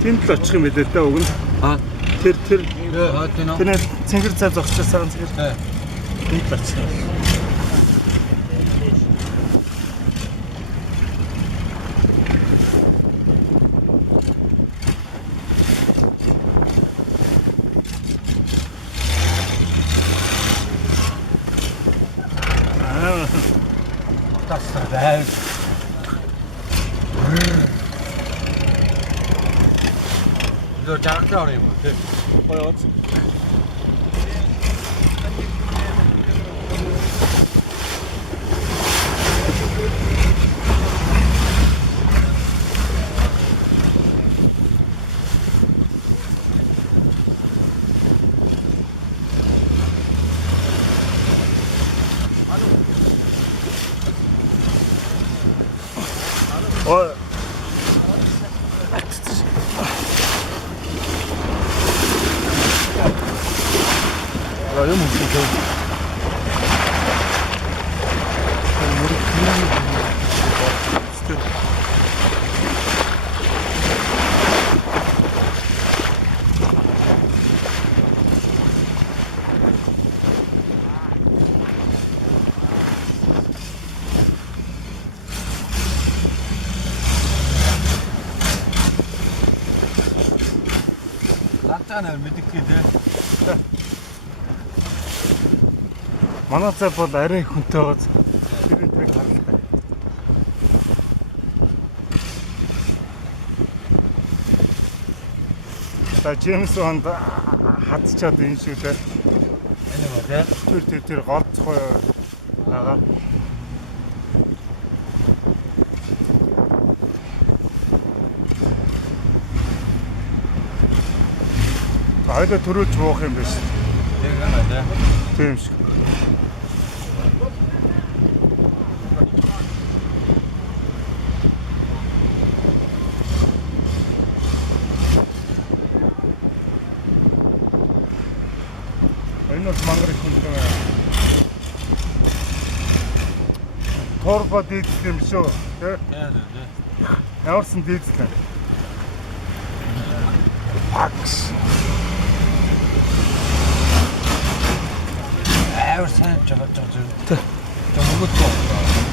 Тэнд л очих юм билээ дээ уг нь. Тэр тэрний цэнгэр цай зогсож саран цэнгэр. Тэнд л очих юм. Тастай. 이거 장학자 어려 뭐. Гоё. 야, 이거 무슨 낫잖아요, мэдээгүй. манай цай бол арай хүнтэй байгаа. Тэр трек харалтай. Та Джеймс Бонд хатчаад энэ шүү дээ. Энэ мөн Тэр голцох байгаа. Айда төрүүлж буух юм биш. тийм байна. Тийм шиг. Энэ бол мангар их хүнтэй байна. Торбо дийдэл юм шүү. Тэ? Явсан дийдэл. Акс. Сайн жагаад жаа. Тэг. Тэгмэд тоо.